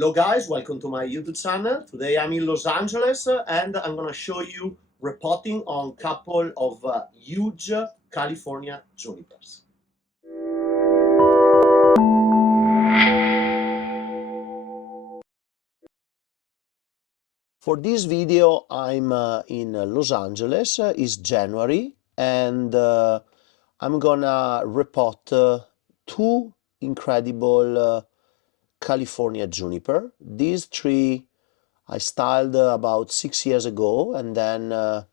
Hello guys, welcome to my YouTube channel. Today I'm in Los Angeles and I'm gonna show you repotting on couple of huge California junipers. For this video I'm in Los Angeles, it's January, and I'm gonna repot two incredible California juniper. These three I styled about 6 years ago, and then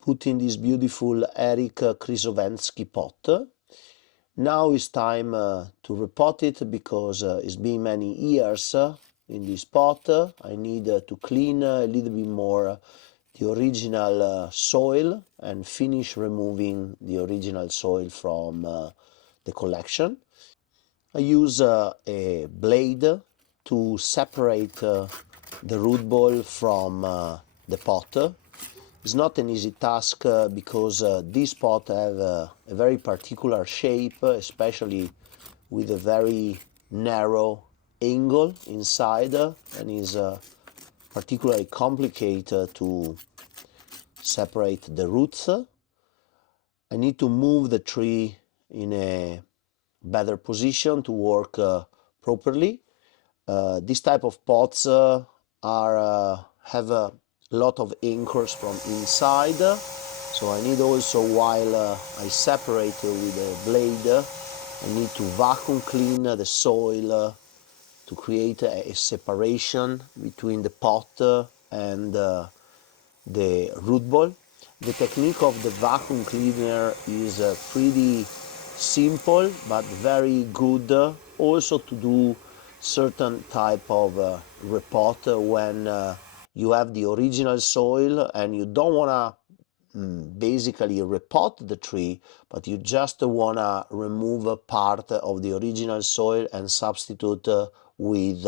put in this beautiful Eric Krysovensky pot. Now it's time to repot it because it's been many years in this pot. I need to clean a little bit more the original soil and finish removing the original soil from the collection. I use a blade to separate the root ball from the pot. It's not an easy task because this pot have a very particular shape, especially with a very narrow angle inside, and is particularly complicated to separate the roots. I need to move the tree in a better position to work properly. This type of pots have a lot of anchors from inside, so I need also, while I separate with a blade, I need to vacuum clean the soil to create a separation between the pot and the root ball. The technique of the vacuum cleaner is pretty simple but very good, also to do certain type of repot when you have the original soil and you don't want to basically repot the tree, but you just want to remove a part of the original soil and substitute with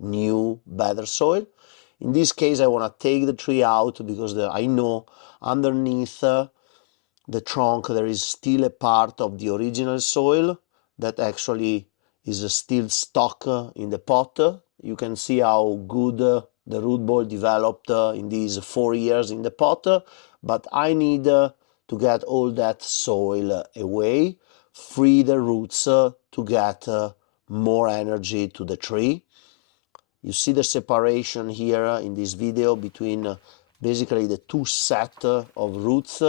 new, better soil. In this case, I want to take the tree out because I know underneath the trunk there is still a part of the original soil that actually is still stuck in the pot. You can see how good the root ball developed in these 4 years in the pot, but I need to get all that soil away, free the roots to get more energy to the tree. You see the separation here in this video between basically the two set of roots,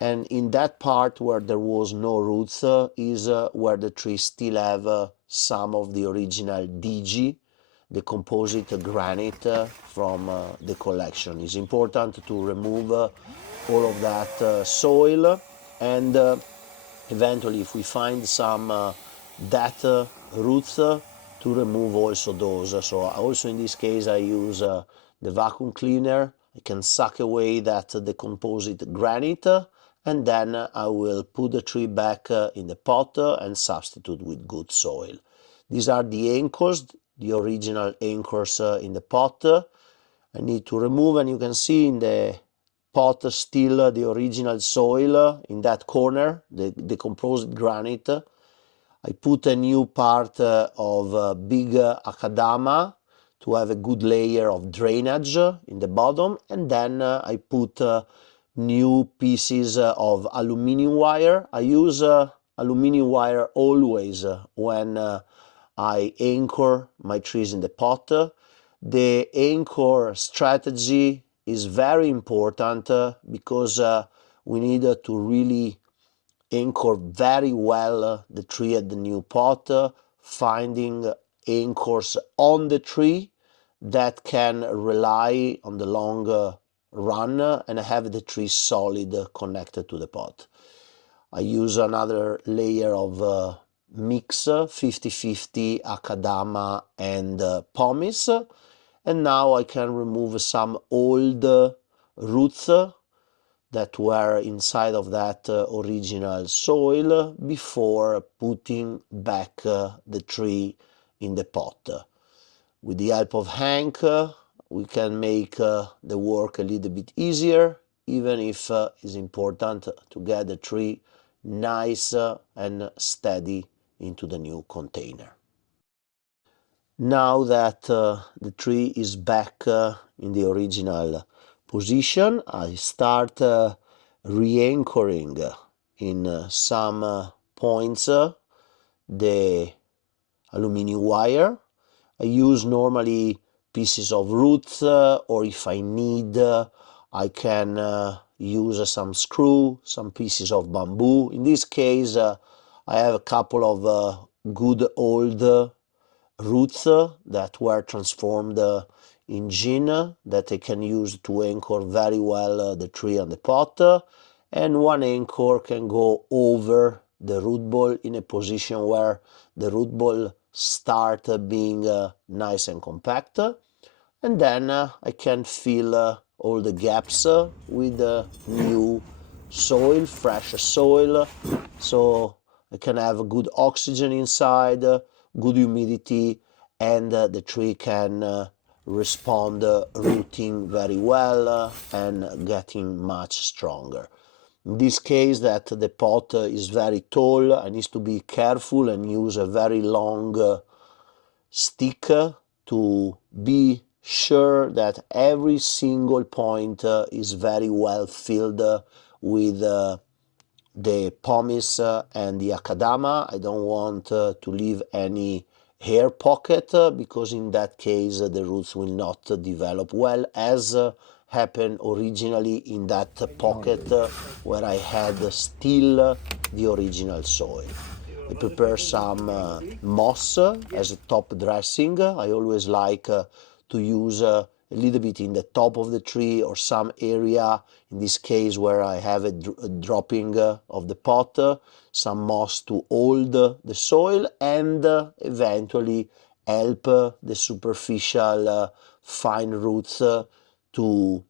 and in that part where there was no roots is where the trees still have some of the original DG, the composite granite from the collection. It's important to remove all of that soil, and eventually if we find some dead roots, to remove also those. So also in this case I use the vacuum cleaner. I can suck away that decomposite granite, and then I will put the tree back in the pot and substitute with good soil. These are the anchors, the original anchors in the pot. I need to remove, and you can see in the pot still the original soil in that corner, the decomposed granite. I put a new part of big akadama to have a good layer of drainage in the bottom, and then I put new pieces of aluminum wire. I use aluminum wire always when I anchor my trees in the pot. The anchor strategy is very important because we need to really anchor very well the tree at the new pot, finding anchors on the tree that can rely on the long run and have the tree solid connected to the pot. I use another layer of mix 50-50 akadama and pomace, and now I can remove some old roots that were inside of that original soil before putting back the tree in the pot. With the help of Hank, we can make the work a little bit easier, even if it's important to get the tree nice and steady into the new container. Now that the tree is back in the original position, I start re-anchoring in some points the aluminum wire. I use normally pieces of roots, or if I need, I can use some screw, some pieces of bamboo. In this case, I have a couple of good old roots that were transformed in gin that I can use to anchor very well the tree and the pot, and one anchor can go over the root ball in a position where the root ball start being nice and compact, and then I can fill all the gaps with new soil, fresh soil, so I can have good oxygen inside, good humidity, and the tree can respond rooting very well and getting much stronger. In this case that the pot is very tall, I need to be careful and use a very long stick to be sure that every single point is very well filled with the pomace and the akadama. I don't want to leave any hair pocket because in that case the roots will not develop well, as happened originally in that pocket where I had still the original soil. I prepare some moss as a top dressing. I always like to use a little bit in the top of the tree or some area, in this case where I have a dropping of the pot, some moss to hold the soil and eventually help the superficial fine roots to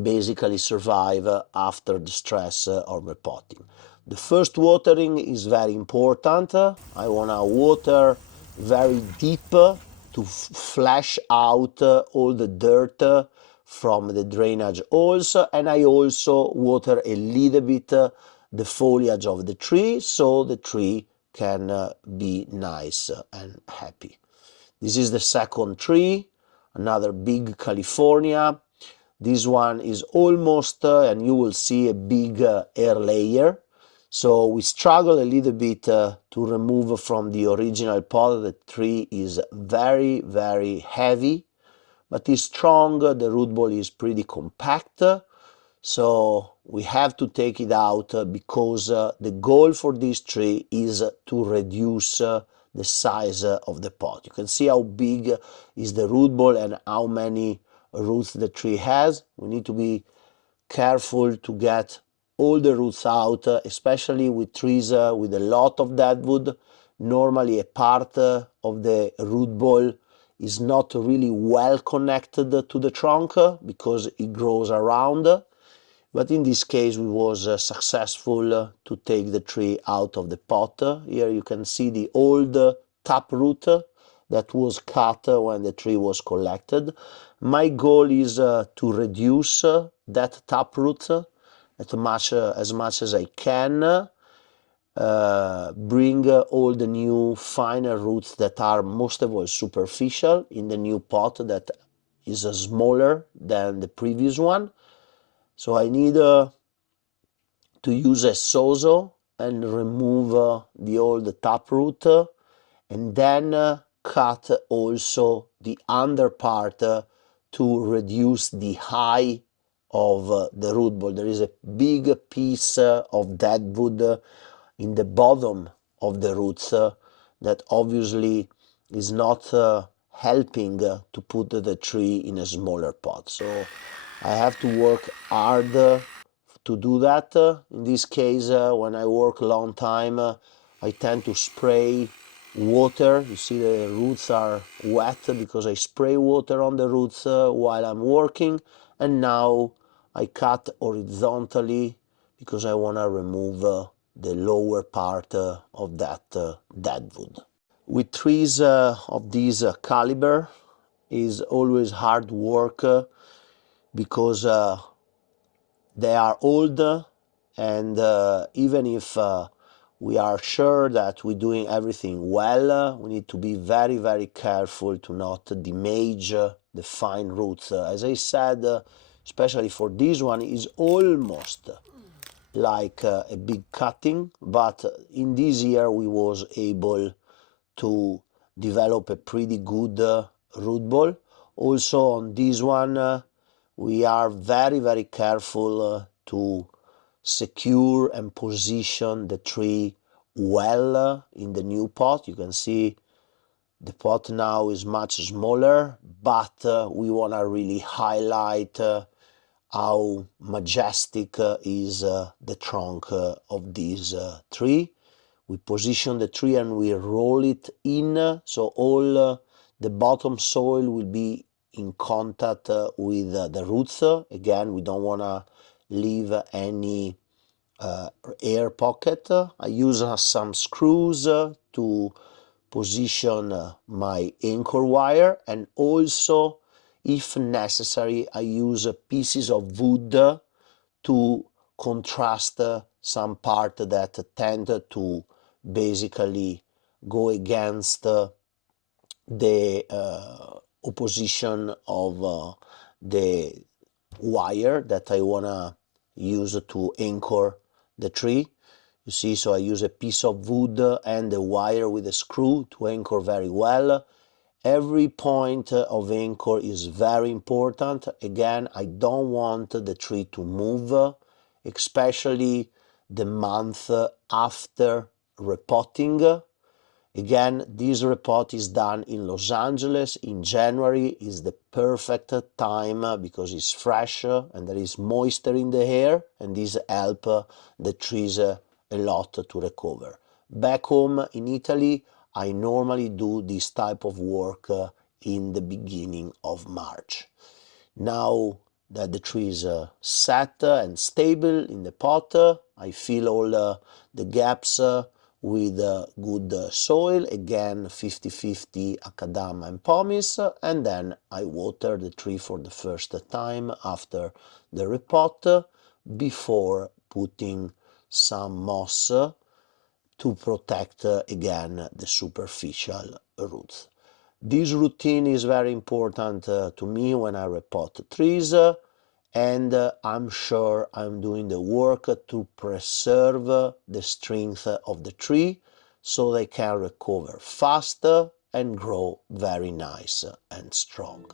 basically survive after the stress of repotting. The first watering is very important. I want to water very deep to flush out all the dirt from the drainage holes, and I also water a little bit the foliage of the tree so the tree can be nice and happy. This is the second tree, another big California. This one is almost, and you will see a big air layer. So we struggle a little bit to remove from the original pot. The tree is very, very heavy, but is strong. The root ball is pretty compact. So we have to take it out because the goal for this tree is to reduce the size of the pot. You can see how big is the root ball and how many roots the tree has. We need to be careful to get all the roots out, especially with trees with a lot of deadwood. Normally a part of the root ball is not really well connected to the trunk because it grows around. But in this case we was successful to take the tree out of the pot. Here you can see the old taproot that was cut when the tree was collected. My goal is to reduce that taproot as much as I can, bring all the new finer roots that are most of all superficial in the new pot that is smaller than the previous one. So I need to use a sawzall and remove the old taproot and then cut also the under part to reduce the height of the root ball. There is a big piece of dead wood in the bottom of the roots that obviously is not helping to put the tree in a smaller pot. So I have to work hard to do that. In this case, when I work a long time, I tend to spray water. You see the roots are wet because I spray water on the roots while I'm working, and now I cut horizontally because I want to remove the lower part of that deadwood. With trees of this caliber is always hard work because they are old, and even if we are sure that we're doing everything well. We need to be very, very careful to not damage the fine roots. As I said, especially for this one, is almost like a big cutting, but in this year we was able to develop a pretty good root ball. Also on this one, we are very, very careful to secure and position the tree well in the new pot. You can see the pot now is much smaller, but we want to really highlight how majestic is the trunk of this tree. We position the tree and we roll it in, so all the bottom soil will be in contact with the roots. Again, we don't want to leave any air pocket. I use some screws to position my anchor wire, and also if necessary I use pieces of wood to contrast some part that tend to basically go against the opposition of the wire that I wanna use to anchor the tree. You see, so I use a piece of wood and a wire with a screw to anchor very well. Every point of anchor is very important. Again, I don't want the tree to move, especially the month after repotting. Again, this repot is done in Los Angeles in January. Is the perfect time because it's fresh and there is moisture in the air, and this help the trees a lot to recover. Back home in Italy, I normally do this type of work in the beginning of March. Now that the tree is set and stable in the pot, I fill all the gaps with good soil, again 50-50 macadam and pomace, and then I water the tree for the first time after the repot before putting some moss to protect again the superficial roots. This routine is very important to me when I repot trees, and I'm sure I'm doing the work to preserve the strength of the tree so they can recover faster and grow very nice and strong.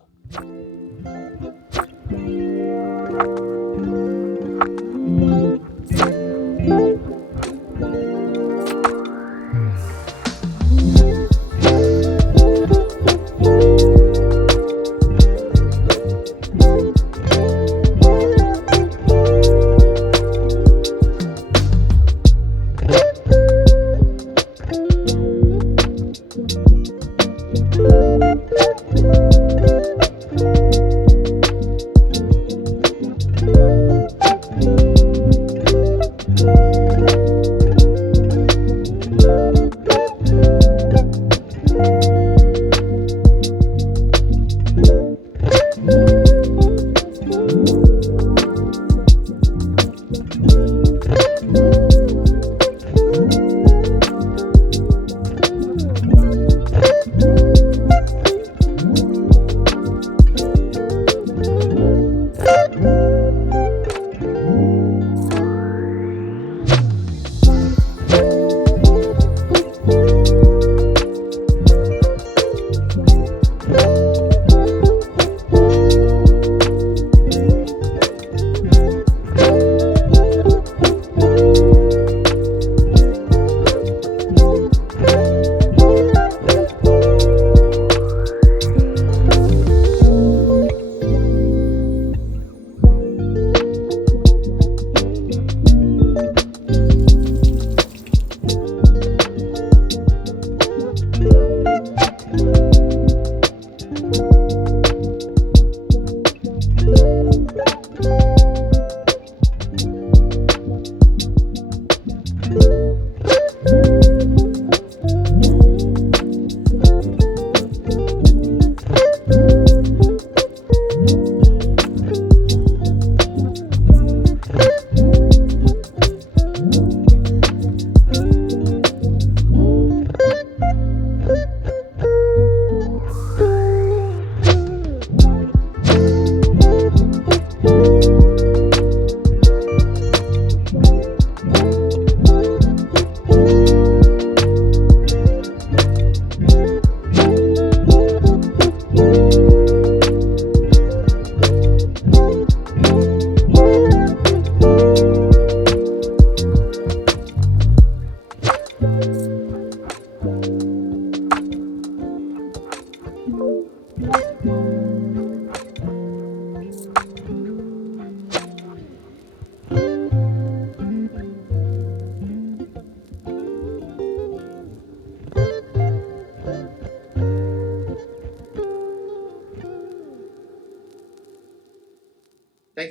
Thank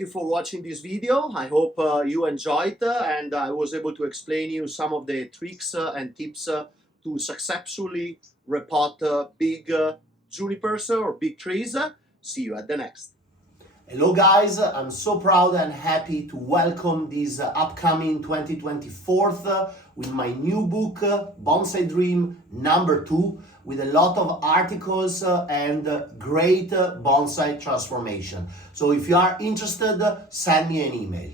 you for watching this video. I hope you enjoyed and I was able to explain you some of the tricks and tips to successfully repot big junipers or big trees. See you at the next. Hello guys, I'm so proud and happy to welcome this upcoming 2024 with my new book, Bonsai Dream #2, with a lot of articles and great bonsai transformation. So if you are interested, send me an email.